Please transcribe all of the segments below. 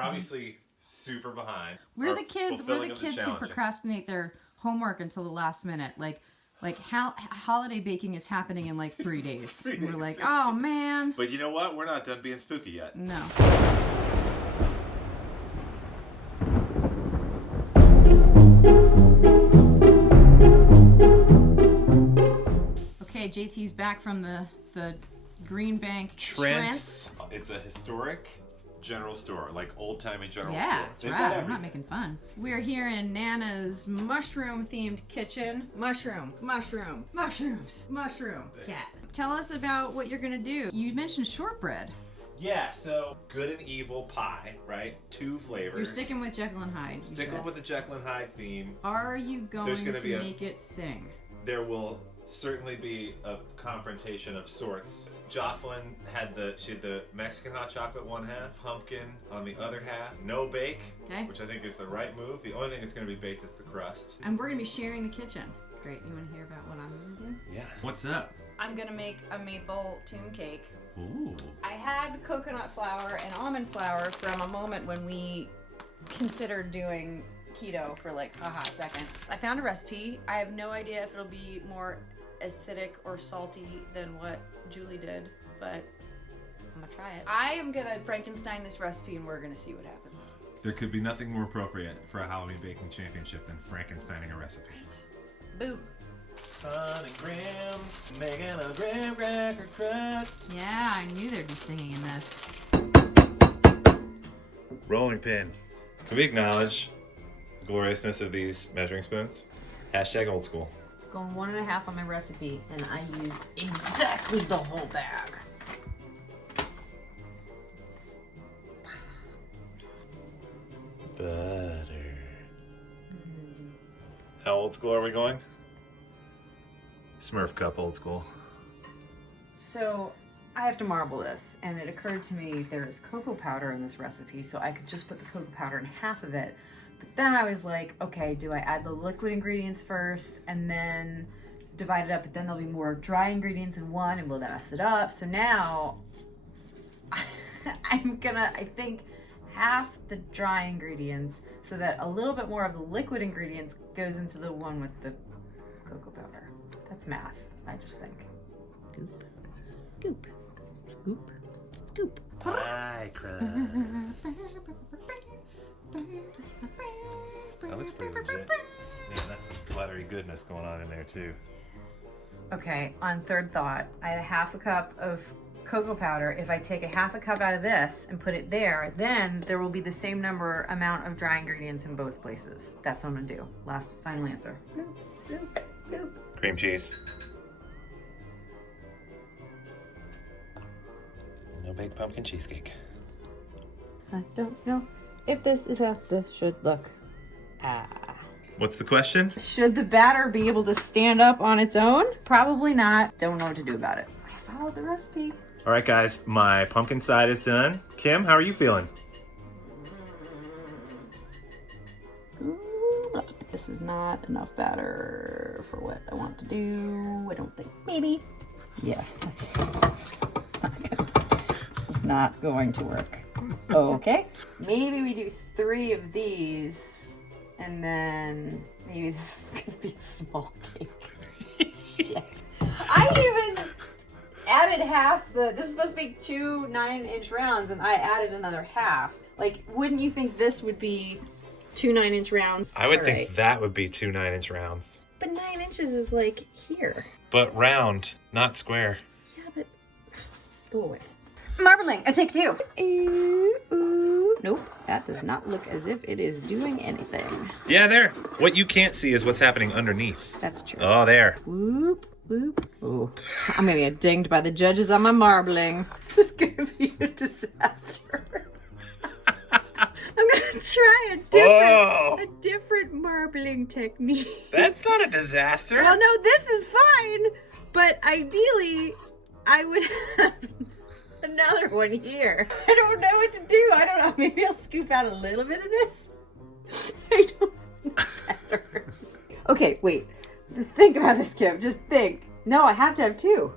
we're obviously super behind. We're the kids who procrastinate their homework until the last minute. Like holiday baking is happening in like 3 days. And we're like, oh man. But you know what? We're not done being spooky yet. No. Okay, JT's back from the Green Bank Trent's. It's a historic general store, like old-timey general store. Yeah, that's right. I'm not making fun. We're here in Nana's mushroom-themed kitchen. Mushroom. Cat. Tell us about what you're gonna do. You mentioned shortbread. Yeah, so good and evil pie, right? 2 flavors. You're sticking with Jekyll and Hyde. Sticking with the Jekyll and Hyde theme. Are you going to make it sing? There will certainly be a confrontation of sorts. Jocelyn had the Mexican hot chocolate one half, pumpkin on the other half, no bake, which I think is the right move. The only thing that's going to be baked is the crust. And we're going to be sharing the kitchen. Great. You want to hear about what I'm going to do? Yeah. What's up? I'm going to make a maple tomb cake. Ooh. I had coconut flour and almond flour from a moment when we considered doing keto for like a hot second. I found a recipe. I have no idea if it'll be more acidic or salty than what Julie did, but I'm gonna try it. I am gonna Frankenstein this recipe and we're gonna see what happens. There could be nothing more appropriate for a Halloween baking championship than Frankensteining a recipe. Right. Boo. Fun and Grams, making a graham cracker crust. Yeah, I knew there'd be singing in this. Rolling pin. Can we acknowledge the gloriousness of these measuring spoons? Hashtag old school. Going 1.5 on my recipe, and I used exactly the whole bag. Butter. How old school are we going? Smurf cup old school. So I have to marble this, and it occurred to me there's cocoa powder in this recipe, so I could just put the cocoa powder in half of it. But then I was like, okay, do I add the liquid ingredients first and then divide it up, but then there'll be more dry ingredients in one, and will that mess it up? So now I'm gonna, I think, half the dry ingredients so that a little bit more of the liquid ingredients goes into the one with the cocoa powder. That's math, I just think. Scoop, scoop, scoop. Pie crust. That looks pretty legit. Man, that's some buttery goodness going on in there too. Okay, on third thought, I had 1/2 cup of cocoa powder. If I take 1/2 cup out of this and put it there, then there will be the same amount of dry ingredients in both places. That's what I'm gonna do. Final answer. Cream cheese. No baked pumpkin cheesecake. I don't know if this is how this should look. What's the question? Should the batter be able to stand up on its own? Probably not. Don't know what to do about it. I followed the recipe. All right, guys, my pumpkin side is done. Kim, how are you feeling? This is not enough batter for what I want to do. I don't think. Maybe. Yeah, that's not good. This is not going to work. Okay. Maybe we do 3 of these, and then maybe this is gonna be a small cake. Shit. I even added half this is supposed to be 2 9-inch rounds, and I added another half. Like, wouldn't you think this would be 2 9-inch rounds? I would think that would be 2 9-inch rounds. But 9 inches is like here. But round, not square. Yeah, but go away. Marbling, a take 2. Nope, that does not look as if it is doing anything. Yeah, there. What you can't see is what's happening underneath. That's true. Oh, there. Whoop, whoop. Oh, I'm gonna get dinged by the judges on my marbling. This is gonna be a disaster. I'm gonna try a different marbling technique. That's not a disaster. Well, no, this is fine, but ideally, I would have another one here. I don't know what to do. I don't know. Maybe I'll scoop out a little bit of this. I don't know better. Okay, wait. Think about this, Kim. Just think. No, I have to have 2.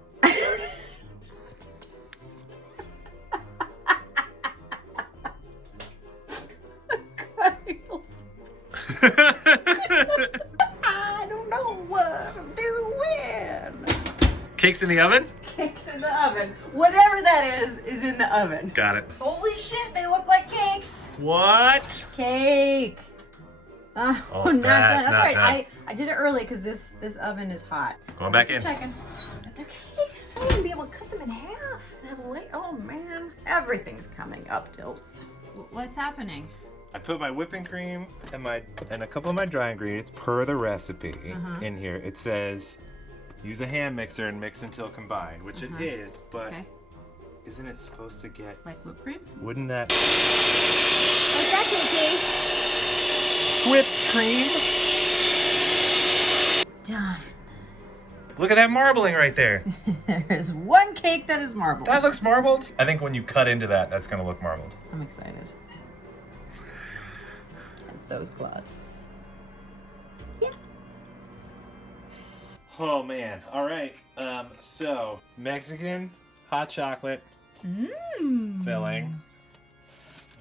I don't know what I'm doing. Cake's in the oven? Cake's in the oven. Whatever that is in the oven. Got it. Holy shit, they look like cakes. What? Cake. Oh, not that's done. not That's right. done. I did it early because this oven is hot. Going back in. Checking. But they're cakes. I'm gonna be able to cut them in half and have a late. Oh man, everything's coming up, Dilts. What's happening? I put my whipping cream and a couple of my dry ingredients per the recipe in here. It says use a hand mixer and mix until combined, which it is, but isn't it supposed to get like whipped cream? Wouldn't that? What's that, Kiki? Whipped cream. Done. Look at that marbling right there. There's one cake that is marbled. That looks marbled. I think when you cut into that, that's gonna look marbled. I'm excited. And so is Claude. Yeah. Oh man. All right. So Mexican hot chocolate filling.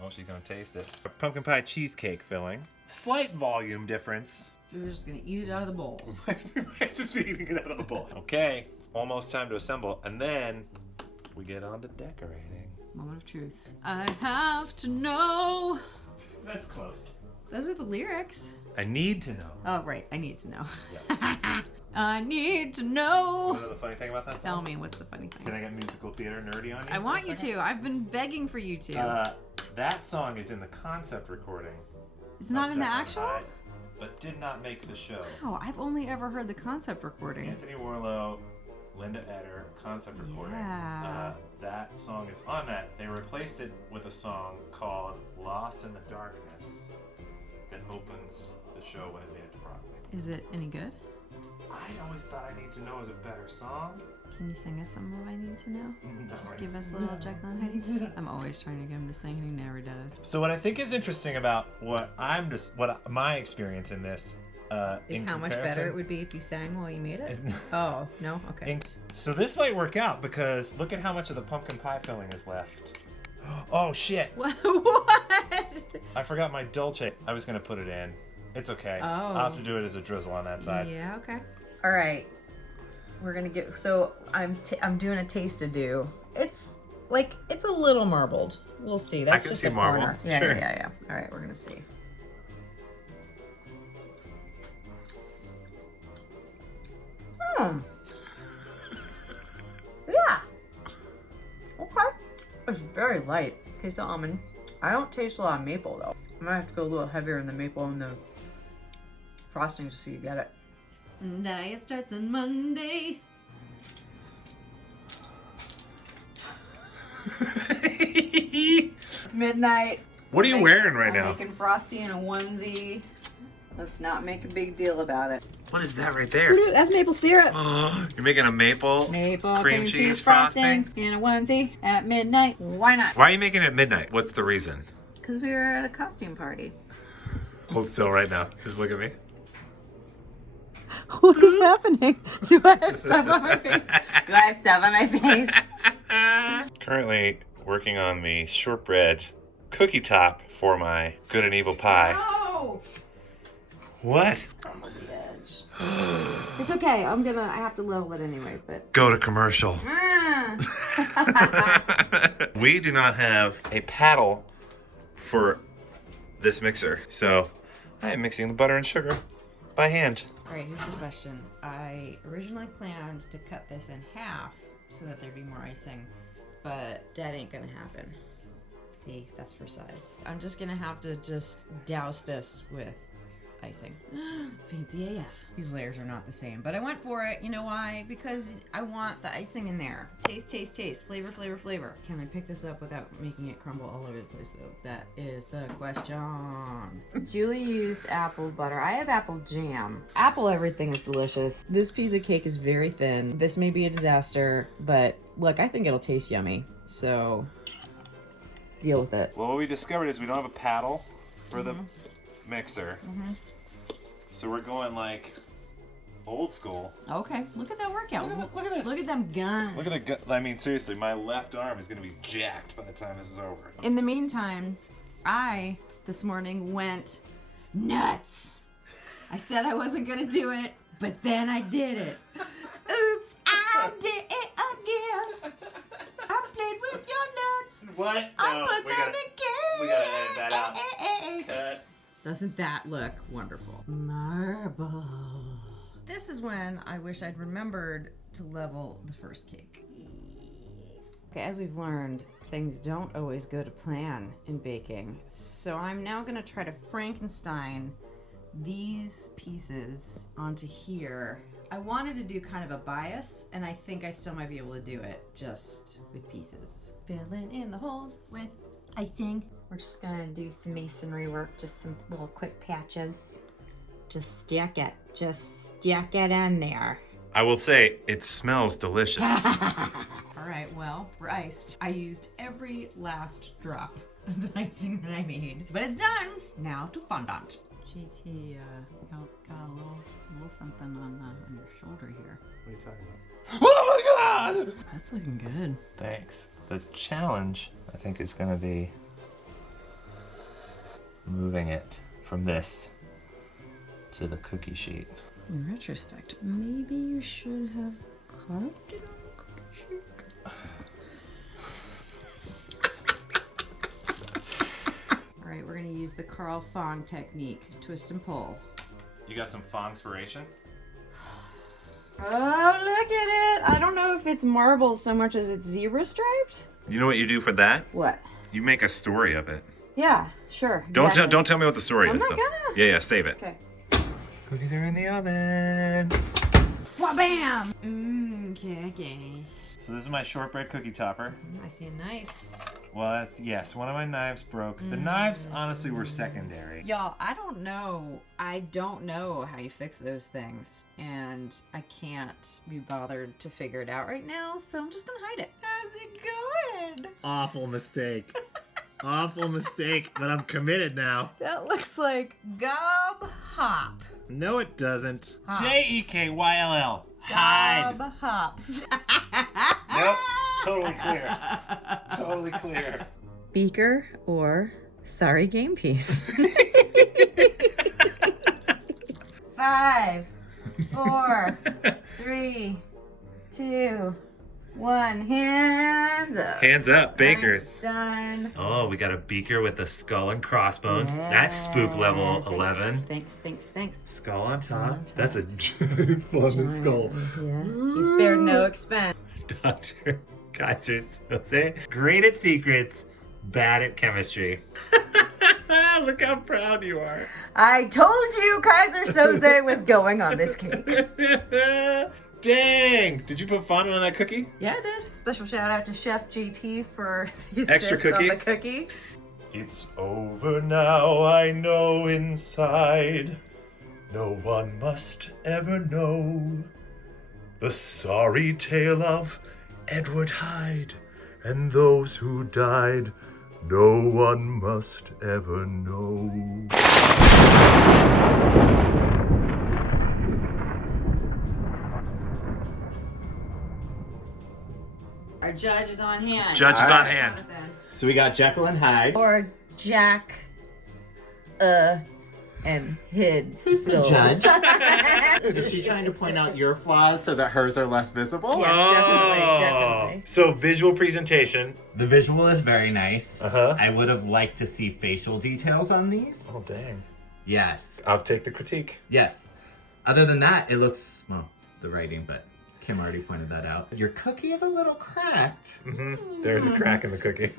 Oh, she's gonna taste it. Pumpkin pie cheesecake filling. Slight volume difference. You're just gonna eat it out of the bowl. Just be eating it out of the bowl. Okay, almost time to assemble, and then we get on to decorating. Moment of truth. I have to know. That's close. Those are the lyrics. I need to know. Oh, right. I need to know. Yeah. I need to know. You know the funny thing about that song? Tell me, what's the funny thing? Can I get musical theater nerdy on you? I want you to. I've been begging for you to. That song is in the concept recording. It's not in the actual? But did not make the show. Wow, I've only ever heard the concept recording. Anthony Warlow, Linda Eder, concept recording. Yeah. That song is on that. They replaced it with a song called Lost in the Darkness that opens the show when it made it to Broadway. Is it any good? I always thought I Need to Know is a better song. Can you sing us some of I Need to Know? No, Just give us a little Jekyll and Hyde. I'm always trying to get him to sing and he never does. So what I think is interesting about what my experience in this is how much better it would be if you sang while you made it? Oh, no? Okay. So this might work out because look at how much of the pumpkin pie filling is left. Oh shit. What? I forgot my dolce. I was gonna put it in. It's okay. Oh. I'll have to do it as a drizzle on that side. Yeah, okay. All right. We're gonna get, so I'm doing a taste-a-do. It's a little marbled. We'll see. That's just a corner. Yeah, sure. yeah. All right, we're gonna see. Yeah. Okay. It's very light. Taste the almond. I don't taste a lot of maple though. I might have to go a little heavier in the maple and the frosting so you get it. Diet starts on Monday. It's midnight. What are you wearing right now? I'm making Frosty in a onesie. Let's not make a big deal about it. What is that right there? That's maple syrup. You're making a maple cream cheese frosting in a onesie at midnight. Why not? Why are you making it at midnight? What's the reason? Because we were at a costume party. Hold still right now. Just look at me. What is happening? Do I have stuff on my face? Do I have stuff on my face? Currently working on the shortbread cookie top for my good and evil pie. No! What? I'm on the edge. It's okay. I have to level it anyway, but. Go to commercial. We do not have a paddle for this mixer, so I am mixing the butter and sugar by hand. All right, here's the question. I originally planned to cut this in half so that there'd be more icing, but that ain't gonna happen. See, that's for size. I'm just gonna have to just douse this with icing. Fancy AF. These layers are not the same, but I went for it. You know why? Because I want the icing in there. Taste, taste, taste. Flavor, flavor, flavor. Can I pick this up without making it crumble all over the place, though? That is the question. Julie used apple butter. I have apple jam. Apple everything is delicious. This piece of cake is very thin. This may be a disaster, but look, I think it'll taste yummy. So, deal with it. Well, what we discovered is we don't have a paddle for the mixer. So we're going like old school. Okay, look at that workout. Look at this. Look at them guns. Look at the I mean, seriously, my left arm is going to be jacked by the time this is over. In the meantime, I, this morning, went Nuts. I said I wasn't gonna do it, but then I did it. Oops, I did it again. I played with your nuts. What? I put them in cake. We gotta edit that out. Cut. Doesn't that look wonderful? Marble. This is when I wish I'd remembered to level the first cake. Okay, as we've learned, things don't always go to plan in baking. So I'm now gonna try to Frankenstein these pieces onto here. I wanted to do kind of a bias, and I think I still might be able to do it just with pieces. Filling in the holes with icing. We're just gonna do some masonry work, just some little quick patches. Just stack it. Just stack it in there. I will say, it smells delicious. All right, well, we're iced. I used every last drop of the icing that I made, but it's done. Now to fondant. JT, got a little something on your shoulder here. What are you talking about? Oh my god! That's looking good. Thanks. The challenge, I think, is gonna be moving it from this to the cookie sheet. In retrospect, maybe you should have carved it on the cookie sheet. All right, we're gonna use the Carl Fong technique. Twist and pull. You got some Fong inspiration? Oh, look at it. I don't know if it's marble so much as it's zebra striped. You know what you do for that? What? You make a story of it. Yeah, sure. Don't tell me what the story I'm is, not though. gonna. Yeah, save it. Okay. Cookies are in the oven. Bam! Cookies. So this is my shortbread cookie topper. I see a knife. Well, yes, one of my knives broke. The knives, honestly, were secondary. Y'all, I don't know how you fix those things, and I can't be bothered to figure it out right now, so I'm just gonna hide it. How's it going? Awful mistake. Awful mistake, but I'm committed now. That looks like gob hop. No, it doesn't. Hops. Jekyll. Hide. Gob hops. Nope. Totally clear. Totally clear. Beaker or sorry game piece. 5, 4, 3, 2, 1. Hands up. Hands up, bakers. Done. Oh, we got a beaker with a skull and crossbones. Yeah, That's spook level thanks, 11. Thanks. Skull on top. on top. That's a giant fucking skull. Yeah. He spared no expense. Dr. Kaiser Soze, great at secrets, bad at chemistry. Look how proud you are. I told you Kaiser Soze was going on this cake. Dang! Did you put fondant on that cookie? Yeah, I did. Special shout out to Chef JT for the Extra assist cookie? on the cookie. It's over now, I know inside. No one must ever know the sorry tale of Edward Hyde and those who died. No one must ever know. Our judge is on hand. Judge is All on right. hand. Jonathan. So we got Jekyll and Hyde. Or Jack, and Hid. Who's the Still. judge? Is she trying to point out your flaws so that hers are less visible? Yes, definitely. So visual presentation. The visual is very nice. Uh-huh. I would have liked to see facial details on these. Oh, dang. Yes. I'll take the critique. Yes. Other than that, it looks, well, the writing, but Kim already pointed that out. Your cookie is a little cracked. Mm-hmm. There's a crack in the cookie.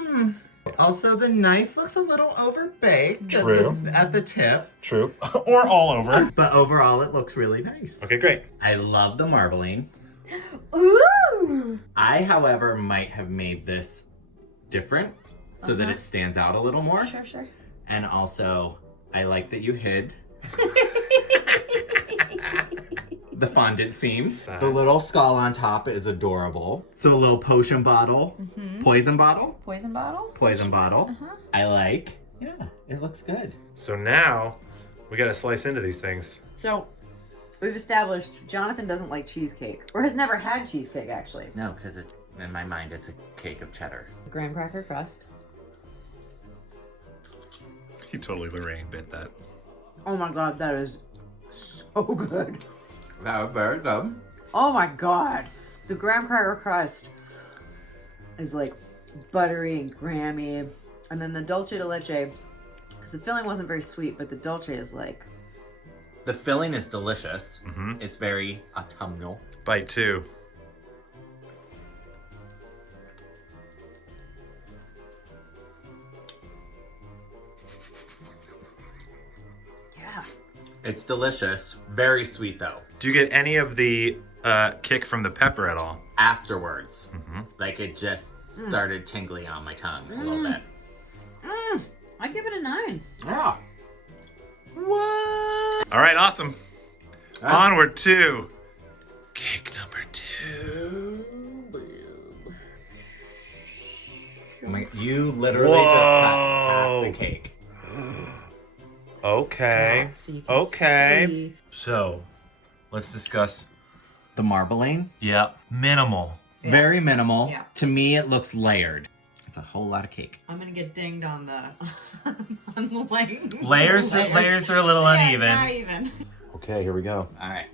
Also, the knife looks a little overbaked. True. At the tip. True. Or all over. But overall, it looks really nice. Okay, great. I love the marbling. Ooh! I, however, might have made this different so that it stands out a little more. Sure. And also, I like that you hid the fondant seams. The little skull on top is adorable. So a little potion bottle, poison bottle, Poison bottle? poison bottle. I like. Yeah, it looks good. So now we gotta slice into these things. So, we've established Jonathan doesn't like cheesecake. Or has never had cheesecake, actually. No, because in my mind, it's a cake of cheddar. Graham cracker crust. He totally Lorraine bit that. Oh my god, that is so good. That was very good. Oh my god. The graham cracker crust is like buttery and grahamy. And then the dulce de leche, because the filling wasn't very sweet, but the dulce is like... The filling is delicious. It's very autumnal. Bite 2. Yeah. It's delicious. Very sweet though. Do you get any of the kick from the pepper at all? Afterwards, like it just started tingling on my tongue a little bit. I give it a 9. Yeah. What? All right, awesome. Onward to cake number 2. Oh my, you literally just cut half the cake. Okay. So you can Okay. see. So, let's discuss. The marbling, Yeah, minimal. very minimal. Yeah. To me, it looks layered. It's a whole lot of cake. I'm gonna get dinged on the on the lane. Layers are a little uneven. Not even. Okay, here we go. All right.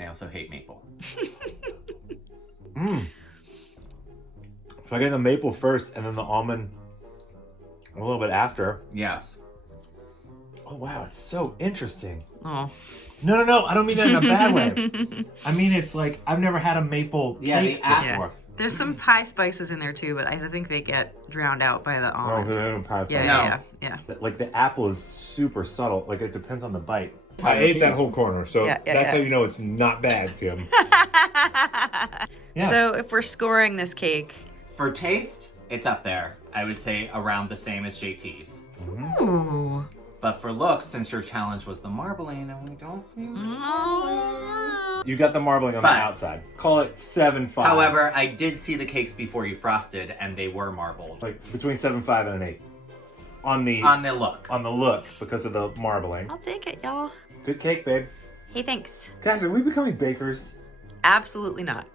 I also hate maple. So I get the maple first and then the almond a little bit after. Yes. Oh wow, it's so interesting. Oh. No, I don't mean that in a bad way. I mean it's like I've never had a maple cake before. There's some pie spices in there too, but I think they get drowned out by the almond. Yeah. Like the apple is super subtle. Like it depends on the bite. I ate that whole corner, so that's how you know it's not bad, Kim. So if we're scoring this cake, For taste, it's up there. I would say around the same as JT's. ooh. But for looks, since your challenge was the marbling, and we don't see You got the marbling on the outside. Call it 7.5. However, I did see the cakes before you frosted, and they were marbled. Like between 7.5 and an 8. On the look. on the look because of the marbling. I'll take it, y'all. Good cake, babe. Hey, thanks. Guys, are we becoming bakers? Absolutely not.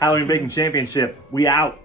Halloween Baking Championship. We out.